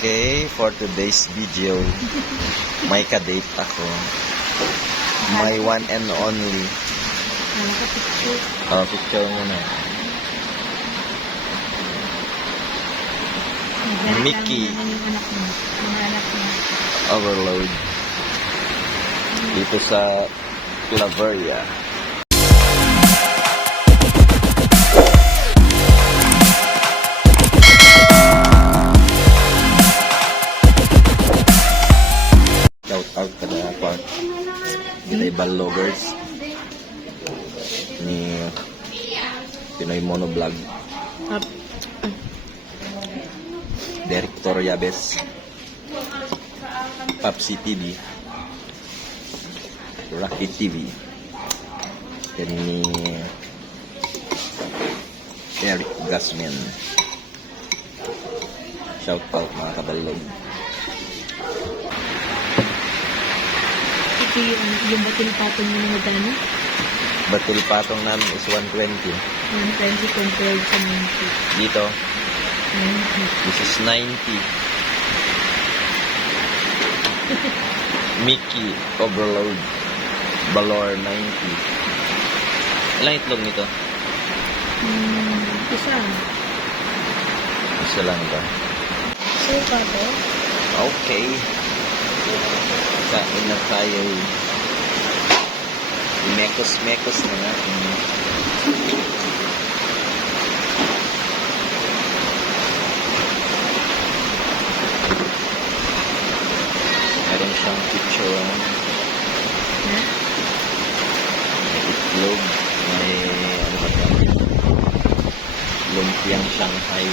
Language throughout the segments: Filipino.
Okay, for today's video, may kadate ako. My one and only. Nakapicture. Oh, picture mo na. Mickey. Yung anak mo. Yung anak mo. Overload. Dito sa Claveria. Shout out ka na pa. Kita ibang lovers ni Pinoy Monovlog. Up. Director Yabes, Papsi TV, Rocky TV, dan ni Eric Gasman. Shout out mga kabalog. Ito yung batil patong mo na magkano? Batul patong namin is 120. 120 compared sa 90. Dito, 90. this is 90. Mickey Overload Valor 90. Ilang itlog nito? Isa. Isa lang ba? Suka ba? Okay. Kain na tayo. Mekos-mekos na nga. Meron siyang picture. Ha? May itlog. May ano ba ito? Lumpiang Shanghai.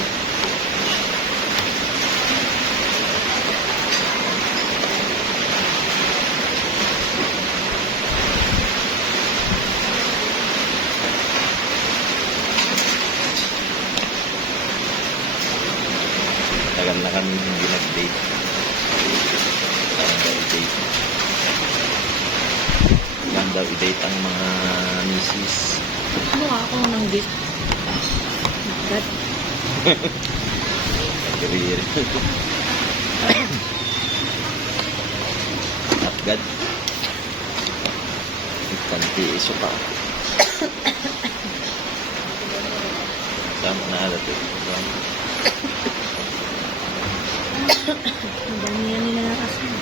Tagal na kami hindi nag-date. Lang daw i-date ang mga misis. Ano ako ng gift? That. Career. Agad. Ikanti iso pa. Sama na alat ito. Ang dami yan nila nakasama.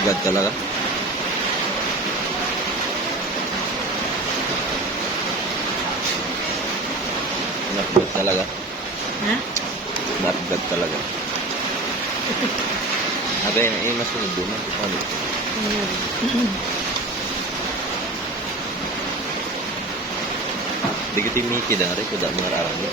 Agad talaga. Napagad talaga. Ha? Napagad talaga. Aga yun, eh, masunod doon. Paano? Di kita Mickey dan rin, kuda mga rarami.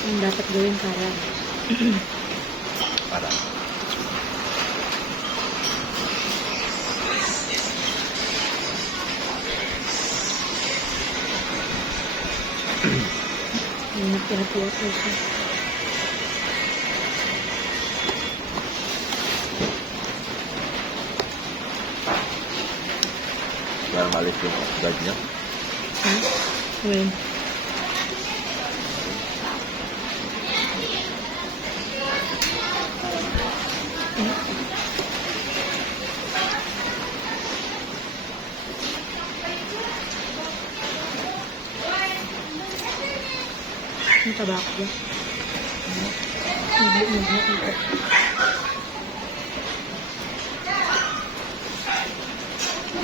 Ang dapat gawin para Para. yung pinapiyot ko siya. Para malit yung guard niya. Ha? When? Ang tabako ba? Nagbuo-buo ito.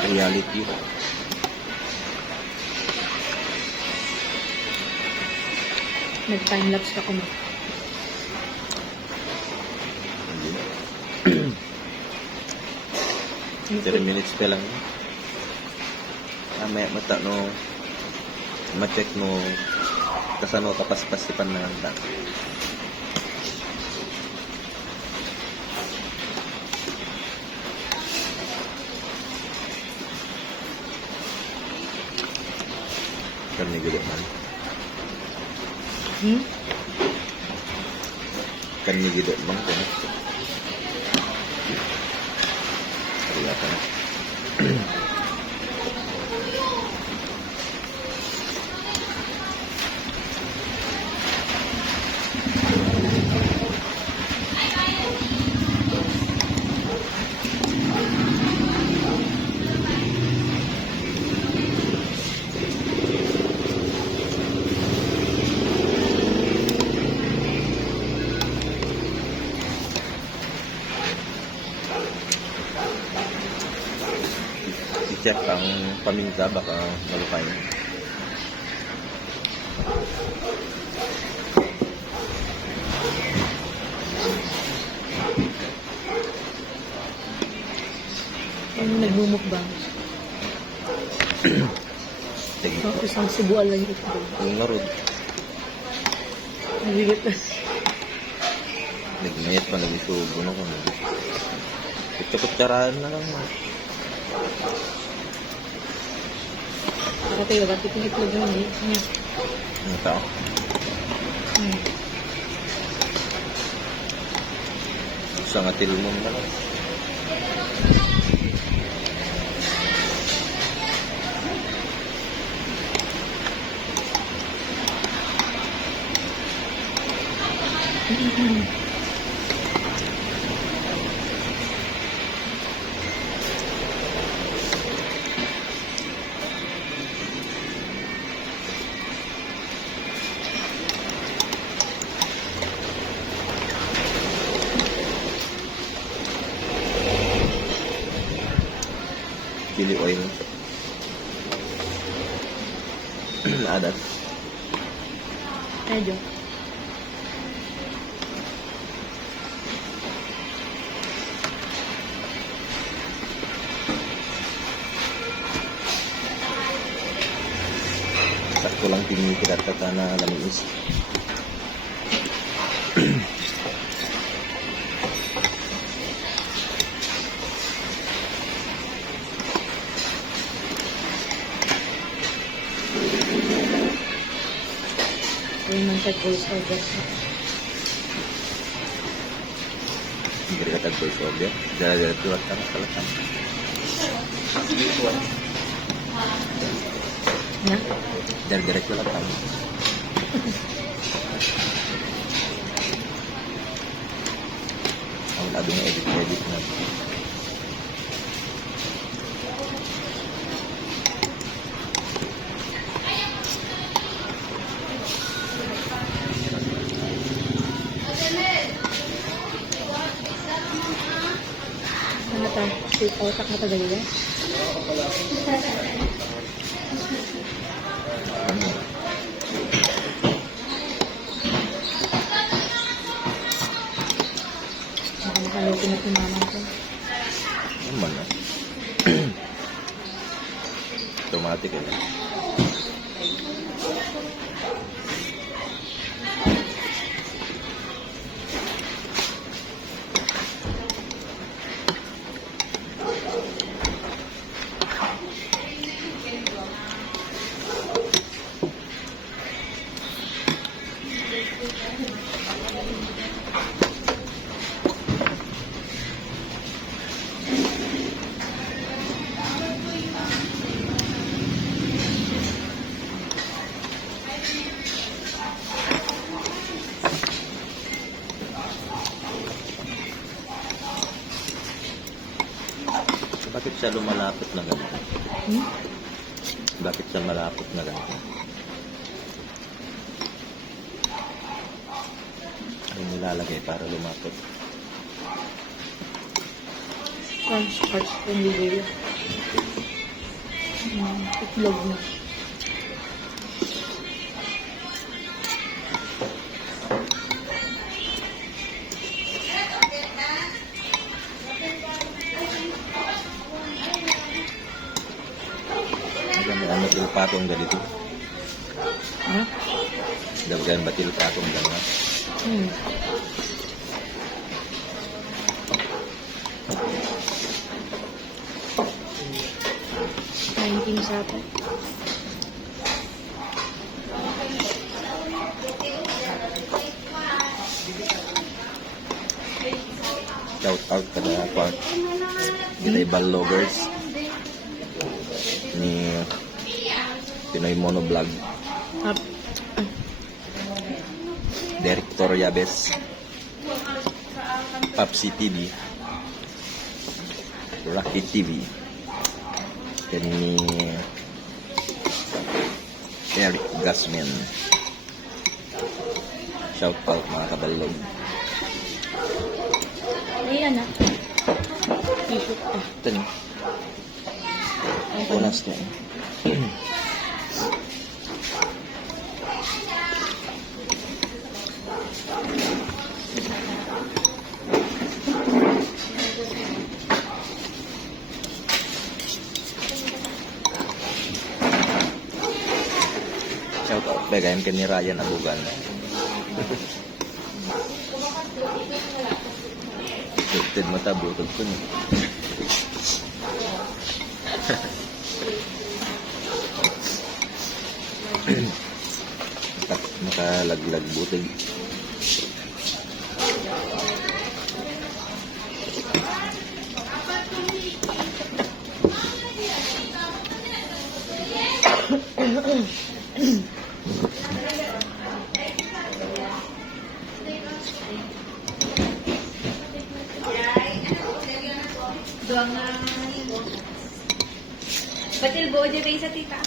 Reality. Nag-time-lapse ako mo. Hindi na. 3 minutes pa lang. Maya mata no ma-check no kasano kapas-pasipan na lang. Kami gudot man. Kami gudot man ko. Kaya pa na. I-check ang paminta baka malukay. Ano nagmumukbang? Sige. So, isang subuan lang ito. Yung narod. Nabigat na. Nagmayat pa nagisugo na kung kutsaraan na lang. Nakatayo ba? Tipong itlog yun eh. Ano tao? Sa nga tilmong na lang. Chili oil. Adat. Medyo. Sakto lang tinikirat at na lamiis. Ayun man sa voice over. Hindi ka tag-voice over. Dala-dala tulat ka na kalatan. Na? Dala-dala tulat ka na. Ang lado na edit na. Ano ta? Take out na tagal ba? Ano? Baka makaluto na si mama ko. Ano man na? Automatic eh. Bakit siya lumalapot na ganito? Bakit siya malapot na ganito? Ano nilalagay para lumapot? Cornstarch and liver. Itlog na. Ang batil patong ganito. Ha? Dagdagan batil patong ganito. Hmm. $19 sa atin. Shout out kada pa. Kita ibang loggers ni Pinoy Monovlog. Up. Director Yabes, Papsi TV, Rocky TV, dan ni Eric Gasman. Shout out mga kabalog. Ayan na. T-shirt ah. Ito ni. Unas na eh. Shout out bagayan ka ni Ryan Abugan. Tutid mata butog ko ni. Makalaglag butog. Doang na. Batil buo dyan kayo sa tita.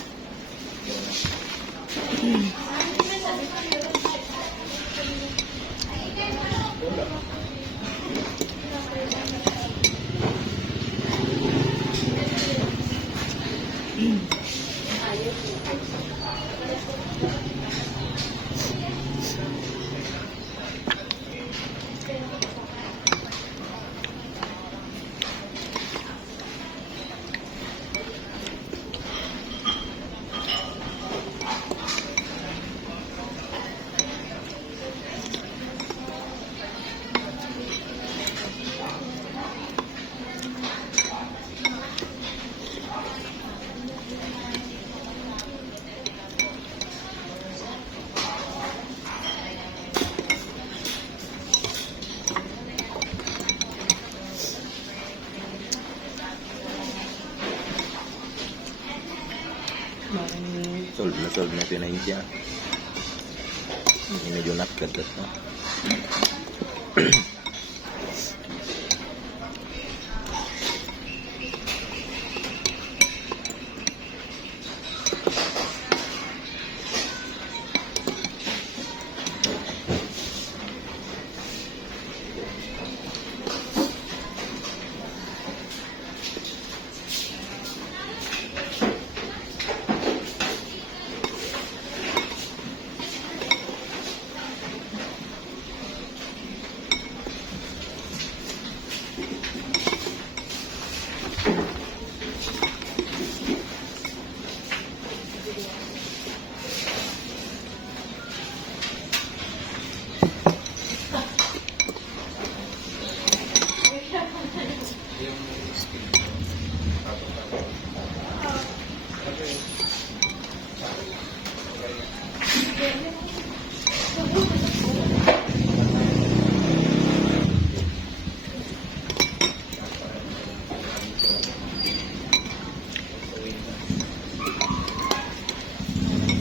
Solve na pinahidya. Ini medyo nakagad na.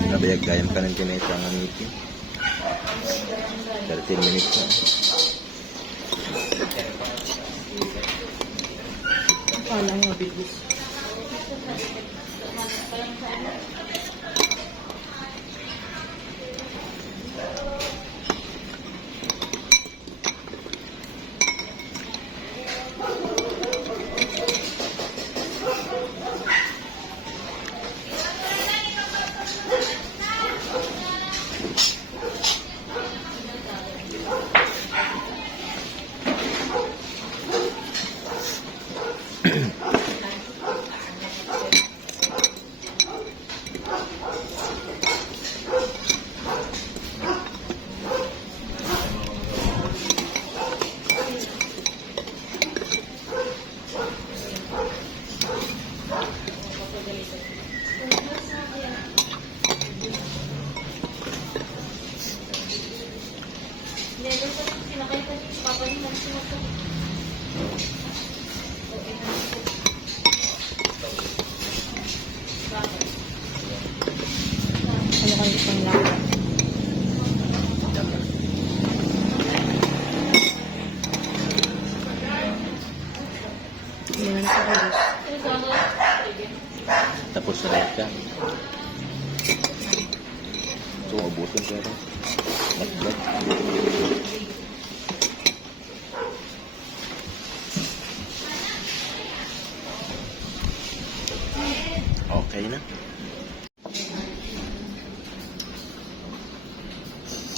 Nabayag gayam kanan kinita ang meeting. 13 minutes na. Kala nga bigis. isang laki. Hindi na nakakalis. Tapos na lahat ka. So, abutin ka rin. Nag-vlog. Okay na.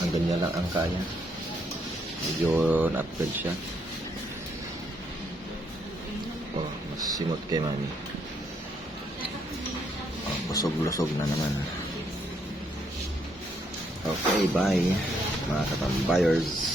Ang ganyan lang ang kaya. Medyo na-upgrade siya. Oh, mas simot kay mami. Oh, busog-lusog na naman. Okay, bye mga katambayers.